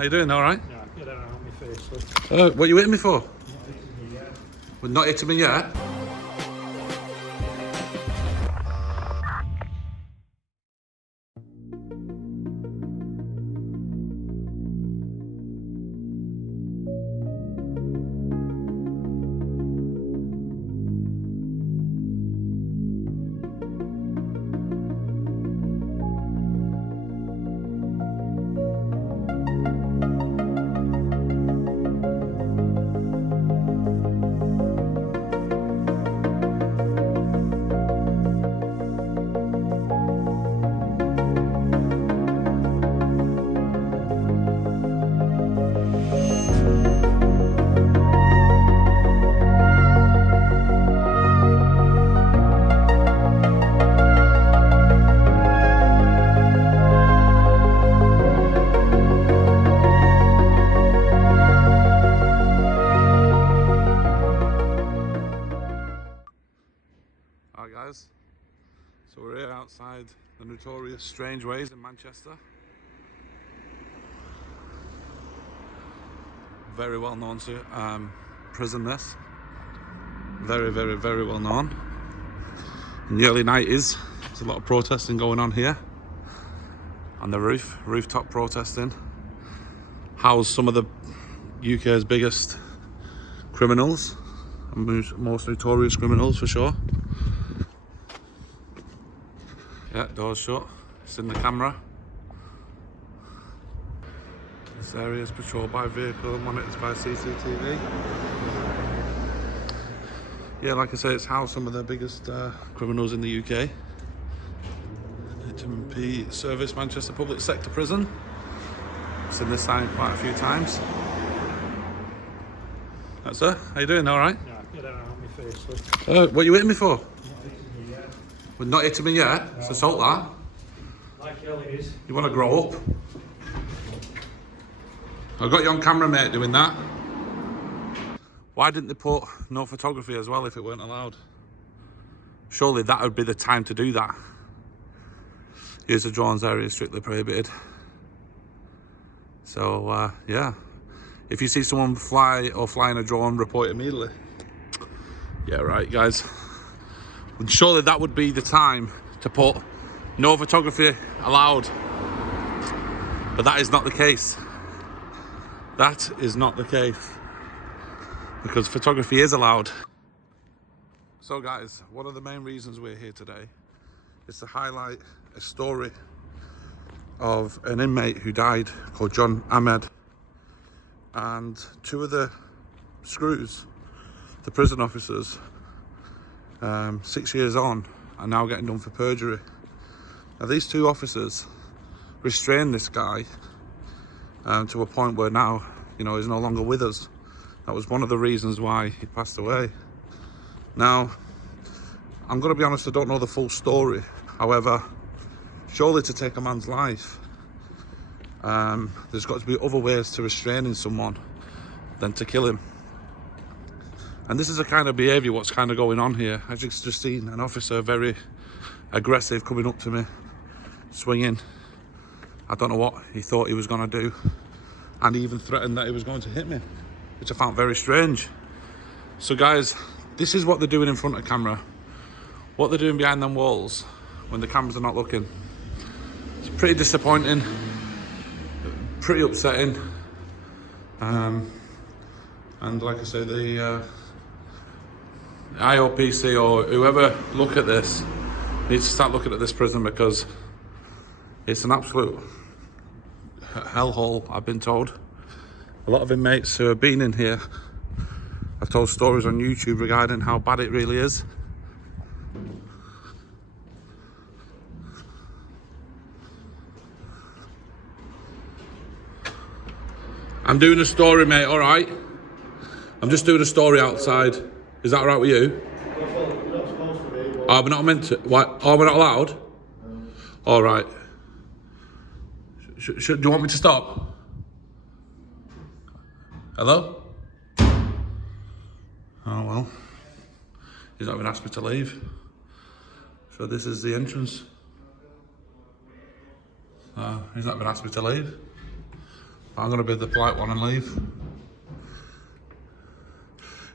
How you doing? All right? Yeah, get that out of my face, look. What are you hitting me for? Not hitting me yet. Well, not hitting me yet? Alright guys, so we're here outside the notorious Strange Ways in Manchester. Very well known to prison this. Very well known. In the early 90s, there's a lot of protesting going on here. On the rooftop protesting. Housed some of the UK's biggest criminals, and most notorious criminals for sure. Yeah, doors shut. It's in the camera. This area is patrolled by vehicle and monitored by CCTV. Yeah, like I say, it's housed some of the biggest criminals in the UK. HMP Service Manchester Public Sector Prison. I've seen this sign quite a few times. That's sir. How you doing? All right? Yeah, get that out of my face, look. What are you hitting me for? Not hitting me yet. Well, not hitting me yet. It's assault that. Like hell it is. You want to grow up? I've got you on camera, mate, doing that. Why didn't they put no photography as well if it weren't allowed? Surely that would be the time to do that. Here's a drones area, strictly prohibited. So, yeah. If you see someone flying a drone, report it immediately. Yeah, right, guys. Surely that would be the time to put no photography allowed. But that is not the case. That is not the case. Because photography is allowed. So guys, one of the main reasons we're here today is to highlight a story of an inmate who died called John Ahmed. And two of the screws, the prison officers, 6 years on, are now getting done for perjury. Now these two officers restrained this guy to a point where now, you know, he's no longer with us. That was one of the reasons why he passed away. Now, I'm going to be honest, I don't know the full story. However, surely to take a man's life, there's got to be other ways to restraining someone than to kill him. And this is the kind of behaviour what's kind of going on here. I've just seen an officer very aggressive coming up to me, swinging. I don't know what he thought he was going to do. And he even threatened that he was going to hit me, which I found very strange. So guys, this is what they're doing in front of camera. What they're doing behind them walls when the cameras are not looking. It's pretty disappointing, pretty upsetting. And like I say, the IOPC or whoever look at this needs to start looking at this prison, because it's an absolute hellhole, I've been told. A lot of inmates who have been in here have told stories on YouTube regarding how bad it really is. I'm doing a story, mate, all right? I'm just doing a story outside. Is that all right with you? We're not supposed to be. Oh, we're not meant to? What? Oh, we're not allowed? All right. Do you want me to stop? Hello? Oh, well. He's not even asked me to leave. So this is the entrance. He's not even asked me to leave. I'm going to be the polite one and leave.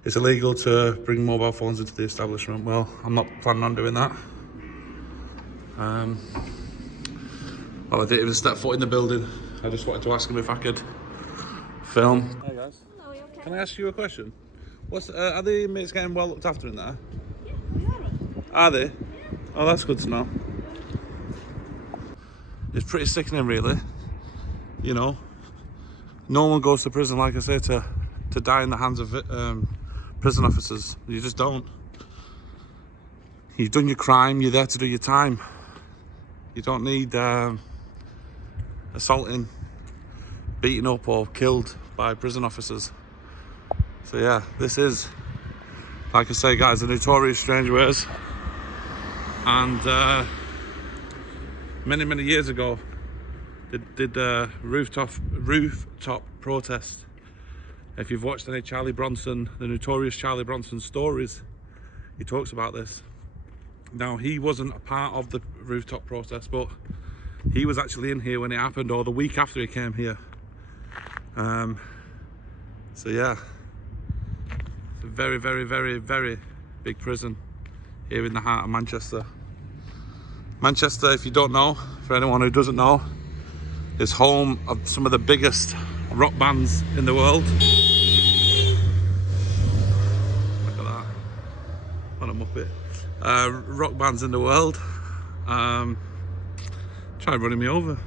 It's illegal to bring mobile phones into the establishment. Well, I'm not planning on doing that. Well, I didn't even step foot in the building. I just wanted to ask him if I could film. Hi guys. Hello, you okay? Can I ask you a question? Are the inmates getting well looked after in there? Yeah, we are. Are they? Oh, that's good to know. It's pretty sickening, really. You know, no one goes to prison, like I say, to die in the hands of prison officers. You just don't. You've done your crime, you're there to do your time. You don't need assaulting, beaten up or killed by prison officers. So yeah, this is, like I say guys, the notorious Strange Ways. And many years ago, did rooftop protest. If you've watched any Charlie Bronson, the notorious Charlie Bronson stories, he talks about this. Now, he wasn't a part of the rooftop protest, but he was actually in here when it happened, or the week after he came here. So yeah, it's a very big prison here in the heart of Manchester. Manchester, if you don't know, for anyone who doesn't know, is home of some of the biggest rock bands in the world. Look at that. What a muppet. Rock bands in the world. Try running me over.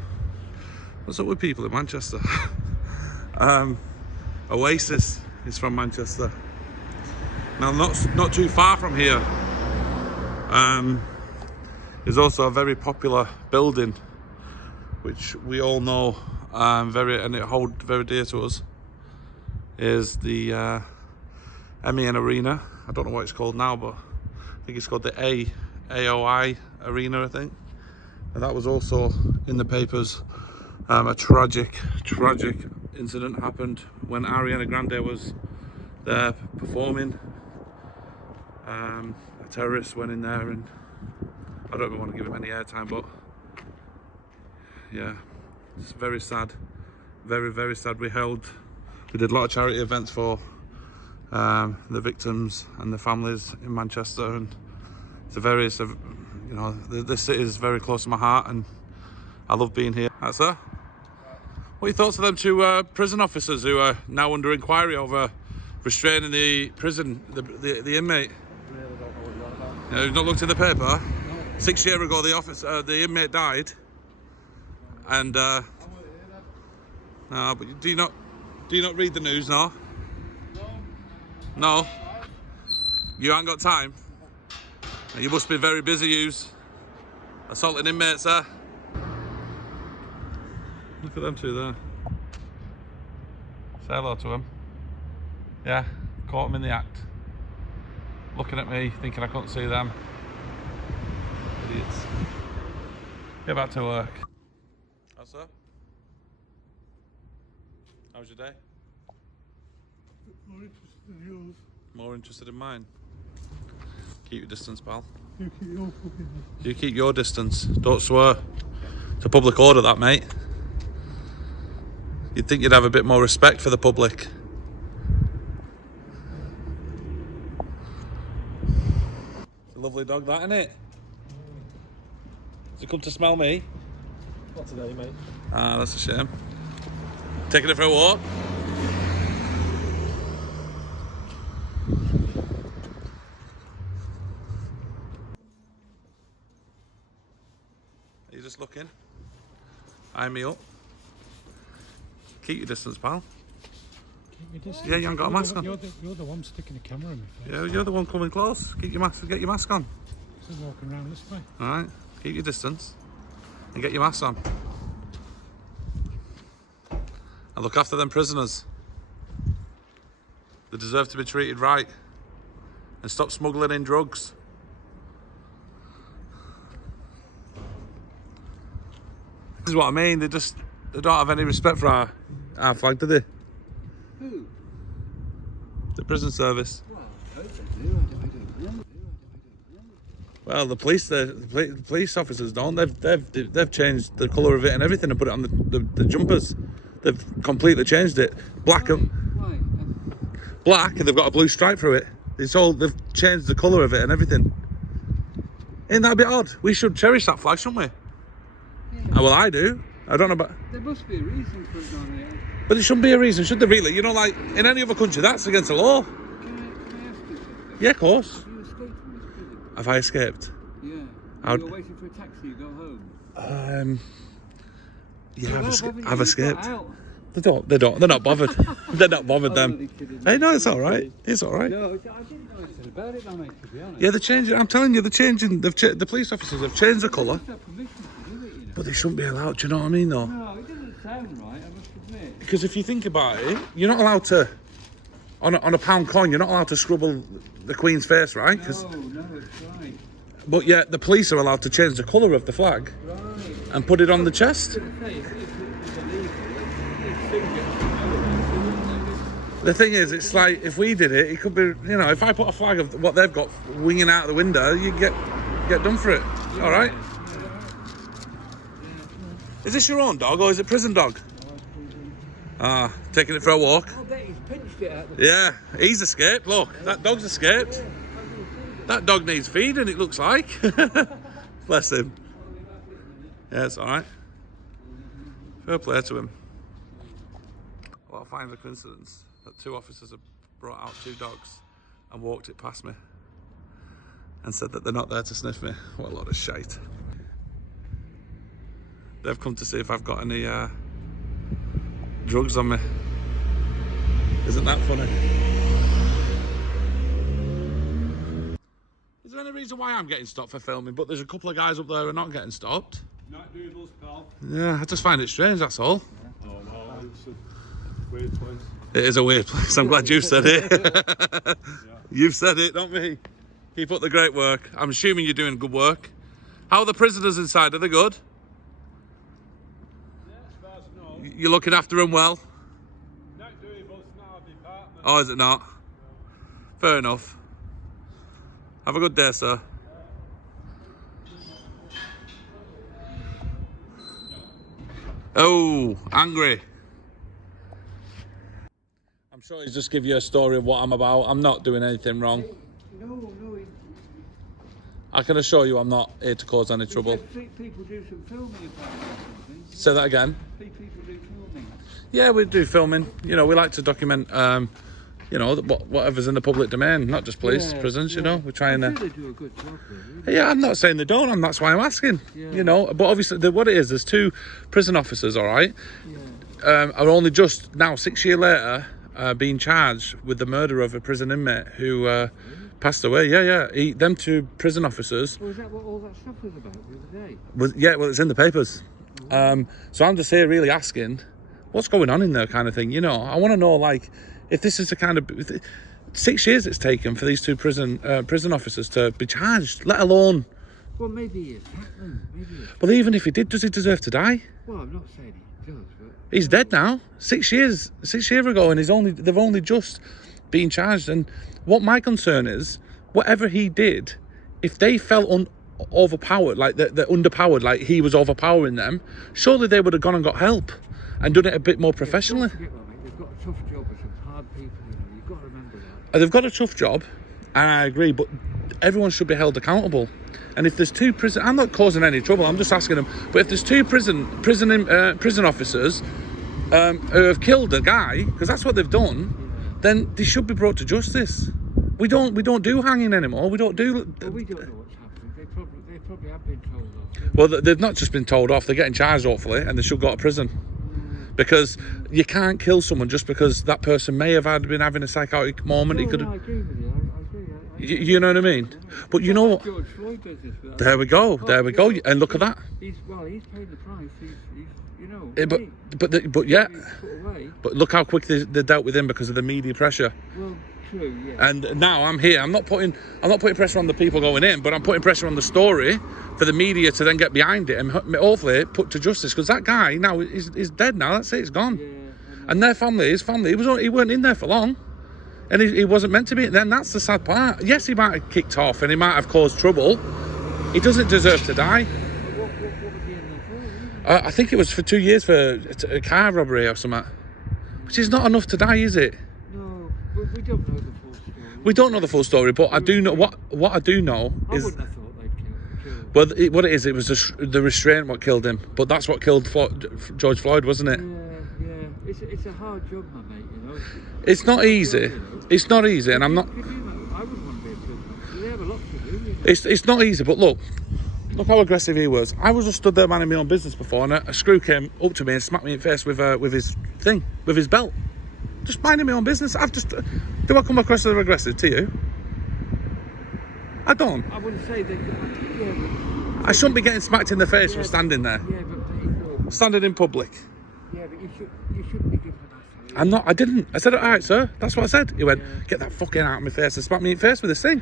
What's up with people in Manchester? Oasis is from Manchester. Now, not too far from here, there's also a very popular building which we all know and it holds very dear to us, is the MEN Arena. I don't know what it's called now, but I think it's called the AOI Arena, I think. And that was also in the papers. A tragic incident happened when Ariana Grande was there performing. A terrorist went in there, and I don't even want to give him any airtime, but yeah, it's very sad, very sad. We did a lot of charity events for the victims and the families in Manchester, and you know, this city is very close to my heart, and I love being here. Right, sir? What are your thoughts of them two prison officers who are now under inquiry over restraining the prison, the inmate? I really don't know what you're on about. You've not looked in the paper? No. 6 years ago, the inmate died, and no, but do you not read the news? No. No. You ain't got time. You must be very busy. Yous assaulting inmates, there. Look at them two there. Say hello to them. Yeah, caught them in the act. Looking at me, thinking I couldn't see them. Idiots. Get back to work. How so? How was your day? More interested in yours. More interested in mine? Keep your distance, pal. You keep your fucking... You keep your distance. Don't swear. It's a public order, that, mate. You'd think you'd have a bit more respect for the public. It's a lovely dog, that, isn't it? Does it come to smell me? Not today, mate. Ah, that's a shame. Taking it for a walk? Are you just looking? Eye me up. Keep your distance, pal. Keep me distance. Yeah, you haven't got a mask on. You're the one sticking the camera in my face. Yeah, you're the one coming close. Keep your mask. Get your mask on. Just walking around this way. All right. Keep your distance and get your mask on. And look after them prisoners. They deserve to be treated right. And stop smuggling in drugs. This is what I mean. They don't have any respect for our flag, do they? Who? The prison service. Well, I hope they do. I don't know. Well, the police officers don't. They've changed the colour of it and everything and put it on the jumpers. They've completely changed it. Black and Why? black, and they've got a blue stripe through it. It's all, they've changed the colour of it and everything. Ain't that a bit odd? We should cherish that flag, shouldn't we? Yeah. Oh, well, I do. I don't know about... There must be a reason for it on there. But there shouldn't be a reason, should there really? You know, like, in any other country, that's against the law. Can I ask you something? Yeah, of course. Have you escaped from this prison? Have I escaped? Yeah. How'd- You're waiting for a taxi to go home. Yeah, You I've have, haven't you? I've You've got escaped. out. They're not bothered. They're not bothered, I'm them. only kidding. Hey, no, it's all right. It's all right. No, I didn't know anything about it, mate, to be honest. Yeah, they're changing. I'm telling you, they're changing. The police officers have changed the colour, There's no permission to do it, you know. but they shouldn't be allowed. Do you know what I mean, though? No, it doesn't sound right, I must admit. Because if you think about it, you're not allowed to, on a pound coin, you're not allowed to scribble the Queen's face, right? No, it's right. But yet the police are allowed to change the colour of the flag Right. and put it on the chest. If it was illegal, it'd soon get to know about it. The thing is, it's like, if we did it, it could be, you know, if I put a flag of what they've got winging out the window, you get done for it. All right? Is this your own dog or is it prison dog? Ah, taking it for a walk. I bet he's pinched it out the Yeah, he's escaped. Look, that dog's escaped. That dog needs feeding, it looks like. Bless him. Yeah, it's all right. Fair play to him. Well, I find a coincidence that 2 officers have brought out 2 dogs and walked it past me and said that they're not there to sniff me. What a lot of shite. They've come to see if I've got any drugs on me. Isn't that funny? Is there any reason why I'm getting stopped for filming, but there's a couple of guys up there who are not getting stopped? Not doodles, pal. Yeah, I just find it strange, that's all. Oh, no, it's a weird place. It is a weird place. I'm glad you said it. You've said it, not me. Keep up the great work. I'm assuming you're doing good work. How are the prisoners inside? Are they good? Yeah, as far as I know. You're looking after them well? Not doodles, not a department. Oh, is it not? Fair enough. Have a good day, sir. Oh, angry. I'm sure he's just give you a story of what I'm about. I'm not doing anything wrong. No, I can assure you I'm not here to cause any trouble. people do some filming about it or something. Say that again. People do filming. Yeah, we do filming. You know, we like to document, you know, whatever's in the public domain, not just police, Yeah, prisons, you yeah. know. We're trying I to... think they do a good job there, really. Yeah, I'm not saying they don't, and that's why I'm asking. Yeah. You know, but obviously, what it is, there's 2 prison officers, all right, Yeah. are only just now, 6 years later, being charged with the murder of a prison inmate who passed away. Yeah. Them 2 prison officers... Well, is that what all that stuff was about the other day? Well, it's in the papers. So I'm just here really asking, what's going on in there kind of thing, you know? I want to know, like, if this is the kind of... 6 years it's taken for these 2 prison officers to be charged, let alone... Well, maybe he attacked them. Maybe he... Well, even if he did, does he deserve to die? Well, I'm not saying he does, but... He's dead now. 6 years ago, and they've only just been charged. And what my concern is, whatever he did, if they felt overpowered, like they're underpowered, like he was overpowering them, surely they would have gone and got help and done it a bit more professionally. Don't forget, mate, they've got a tough job with some hard people, you know. You've got to remember that. They've got a tough job, and I agree, but everyone should be held accountable. And if there's 2 prison... I'm not causing any trouble, I'm just asking them. But if there's 2 prison officers who have killed a guy, because that's what they've done, then they should be brought to justice. We don't do hanging anymore. We don't do... Well, we don't know what's happened. They probably have been told off. Well, they've not just been told off, they're getting charged, hopefully, and they should go to prison. Because you can't kill someone just because that person may have been having a psychotic moment. No, He could. I agree with you. I agree. You know what I mean? But you know what? George Floyd does this. But There we go. There we go. And look at that. He's paid the price. He's you know. But yeah. He's put away. But look how quick they dealt with him because of the media pressure. Well, true. Yeah. And now I'm here. I'm not putting pressure on the people going in, but I'm putting pressure on the story for the media to then get behind it and hopefully put to justice. Because that guy now is dead. Now that's it. It's gone. Yeah, And his family. He weren't in there for long, and he wasn't meant to be. And then that's the sad part. Yes, he might have kicked off and he might have caused trouble. He doesn't deserve to die. What was he in there for? I think it was for 2 years for a car robbery or something. Which is not enough to die, is it? No, but we don't know the full story. We don't know the full story, but I do know what I do know is. I wouldn't have thought they'd kill. Well, what it is, it was the restraint what killed him, but that's what killed George Floyd, wasn't it? Yeah. It's a hard job, my mate. You know. It's not easy. You know. It's not easy, and I'm not. I wouldn't want to be a prisoner. They have a lot to do. You know? It's not easy, but look how aggressive he was. I was just stood there minding my own business before, and a screw came up to me and smacked me in the face with his belt. Just minding my own business. Do I come across as aggressive to you? I don't. I wouldn't say that. Yeah, but I shouldn't be getting smacked in the face for standing there. Yeah, but look. Standing in public. Yeah, but you shouldn't be giving an asshole. I'm not. I didn't. I said, all right, sir. That's what I said. He went, get that fucking out of my face and smacked me in the face with this thing.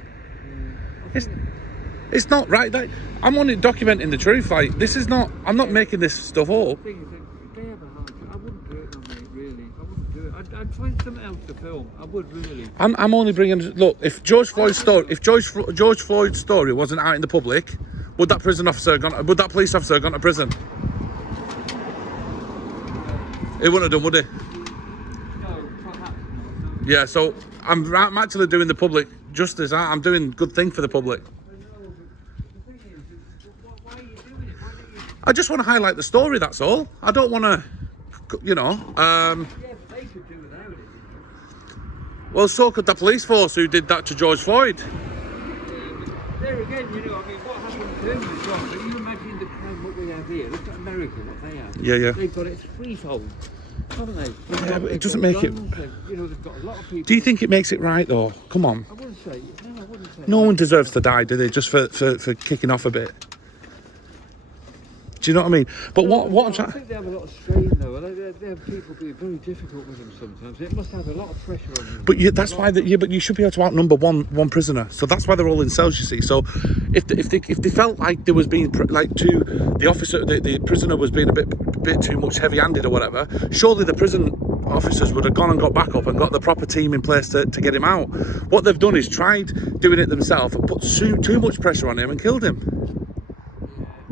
It's not right. I'm only documenting the truth. Like, this is not. I'm not making this stuff up. The thing is that they have a hard job. I wouldn't do it, mate. Really, I wouldn't do it. I'd find something else to film. I would really. I'm only bringing. Look, if George Floyd's story wasn't out in the public, would that police officer have gone to prison? He wouldn't have done, would he? No, perhaps not. No. Yeah. So I'm actually doing the public justice. I'm doing good thing for the public. I just want to highlight the story, that's all. I don't want to, Yeah, but they could do without it. Well, so could the police force who did that to George Floyd. There again, you know, I mean, what happened to them is wrong, but you imagine the crime what we have here. Look at America, what they have. Yeah. They've got it threefold, haven't they? Yeah, but it doesn't make it... You know, they've got a lot of people... Do you think it makes it right, though? Come on. I wouldn't say... No, I wouldn't say... No one deserves to die, do they? Just for kicking off a bit. Do you know what I mean? But what I'm trying... I think they have a lot of strain, though. They have people being very difficult with them sometimes. It must have a lot of pressure on them. But that's why but you should be able to outnumber one prisoner. So that's why they're all in cells, you see. So if they felt like there was being the prisoner was being a bit too much heavy-handed or whatever, surely the prison officers would have gone and got back up and got the proper team in place to get him out. What they've done is tried doing it themselves and put too much pressure on him and killed him.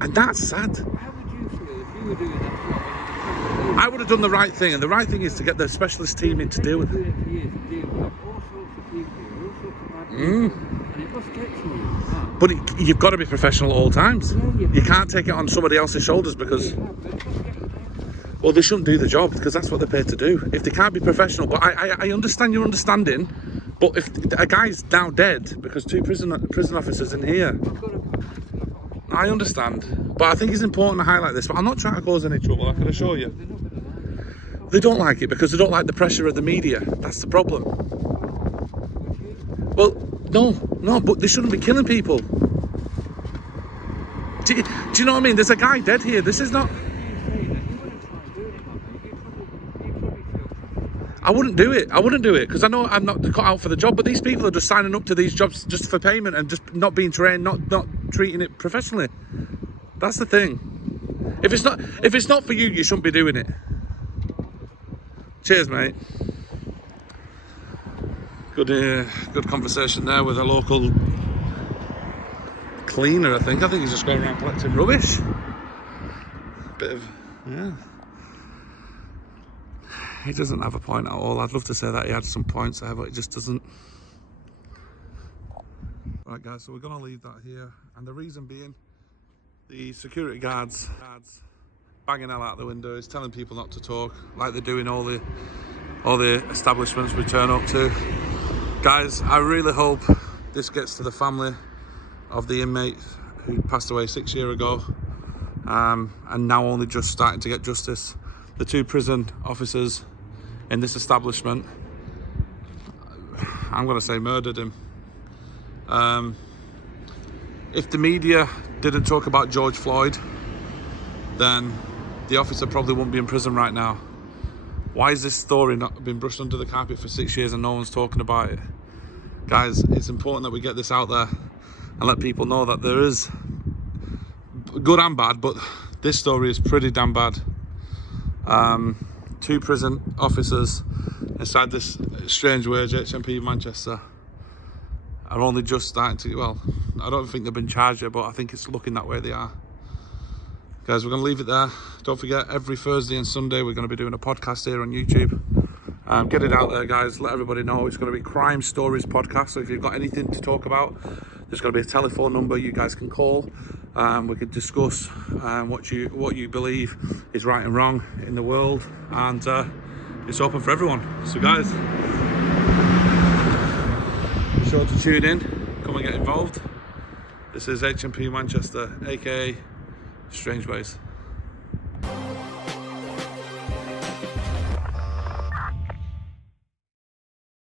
And that's sad. How would you feel if you were doing that job? I would have done the right thing, and the right thing is to get the specialist team in to deal with it. They've been doing it for years, to deal with all sorts of people, all sorts of bad people, and it must get to you. But you've got to be professional at all times. You can't take it on somebody else's shoulders because, well, they shouldn't do the job because that's what they're paid to do. If they can't be professional, but I understand your understanding, but if a guy's now dead because two prison officers in here, I understand, but I think it's important to highlight this. But I'm not trying to cause any trouble, I can assure you. They don't like it because they don't like the pressure of the media. That's the problem. Well, no, but they shouldn't be killing people. Do you know what I mean? There's a guy dead here. This is not... I wouldn't do it because I know I'm not cut out for the job, but these people are just signing up to these jobs just for payment and just not being trained, not treating it professionally. That's the thing. If it's not for you, you shouldn't be doing it. Cheers, mate. Good conversation there with a local cleaner, I think he's just going around collecting rubbish. Bit of, yeah. He doesn't have a point at all. I'd love to say that he had some points there, but it just doesn't. Right, guys, so we're going to leave that here. And the reason being, the security guards banging hell out the windows, telling people not to talk, like they do in all the establishments we turn up to. Guys, I really hope this gets to the family of the inmate who passed away 6 years ago, and now only just starting to get justice. The two prison officers in this establishment, I'm going to say murdered him. If the media didn't talk about George Floyd, then the officer probably wouldn't be in prison right now. Why has this story not been brushed under the carpet for 6 years and no one's talking about it? Guys, it's important that we get this out there and let people know that there is good and bad, but this story is pretty damn bad. Two prison officers inside this strange wage HMP Manchester are only just starting to, well, I don't think they've been charged yet, but I think it's looking that way they are. Guys, we're going to leave it there. Don't forget, every Thursday and Sunday we're going to be doing a podcast here on YouTube. Get it out there, guys. Let everybody know. It's going to be Crime Stories podcast. So if you've got anything to talk about, there's going to be a telephone number you guys can call. We can discuss what you believe is right and wrong in the world, and it's open for everyone. So guys, be sure to tune in, come and get involved. This is HMP Manchester, aka Strange Ways.